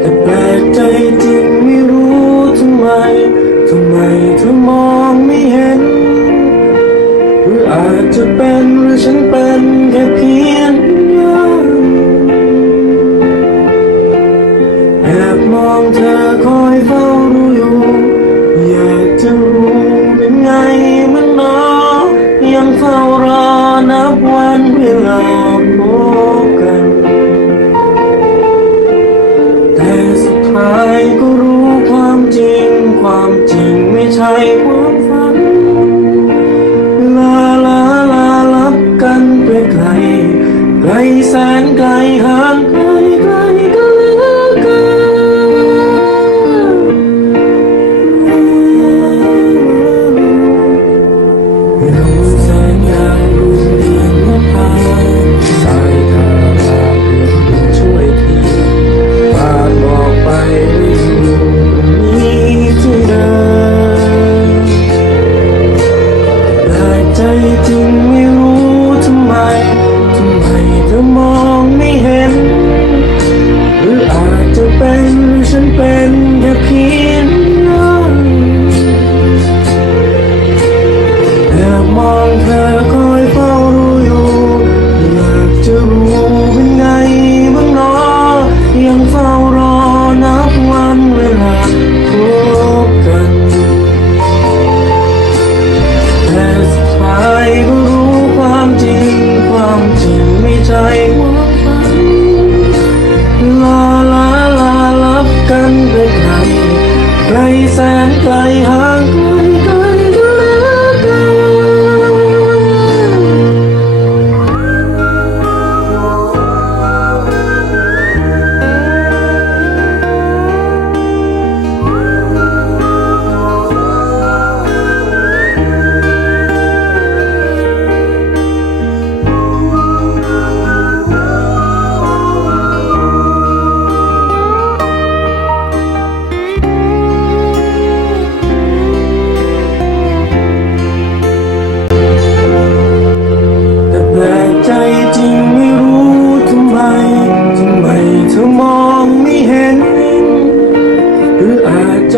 แต่แปลใจจริงไม่รู้ทำไม ทำไมเธอมองไม่เห็น หรืออาจจะเป็นหรือฉันเป็นแค่เพียง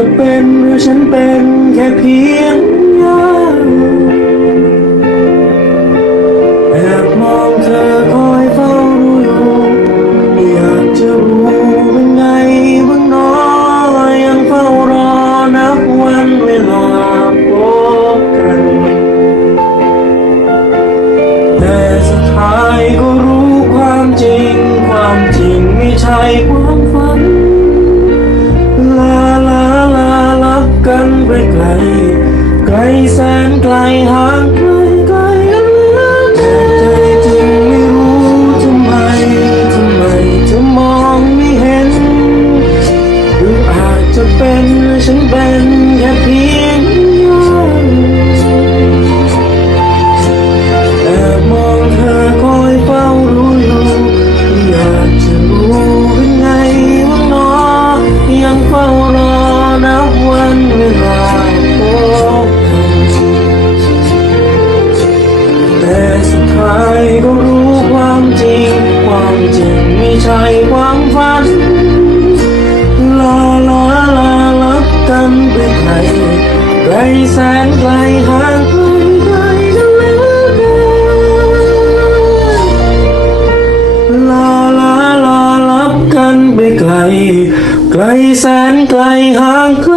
จะเป็นหรือฉันเป็นแค่เพียงยาแอบมองเธอคอยเฝ้าดูอยู่อยากจะรู้เป็นไงบ้างน้อยยังเฝ้ารอนับวันเวลาพบกันแต่สุดท้ายก็รู้ความจริง ความจริงไม่ใช่ความ ไกลแสนไกลห่างไกลไกลกันเลือนใจจึงไม่รู้ทำไมทำไมเธอมองไม่เห็นหรืออาจจะเป็นฉันเป็น ก็รู้ความจริง ความจริงไม่ใช่ความฝันลาลาลาลับกันไปไกลไกลแสนไกลห่างไกลไกลกันเหลือเกินลาลาลาลับกันไปไกล ไกลแสนไกลห่างไกล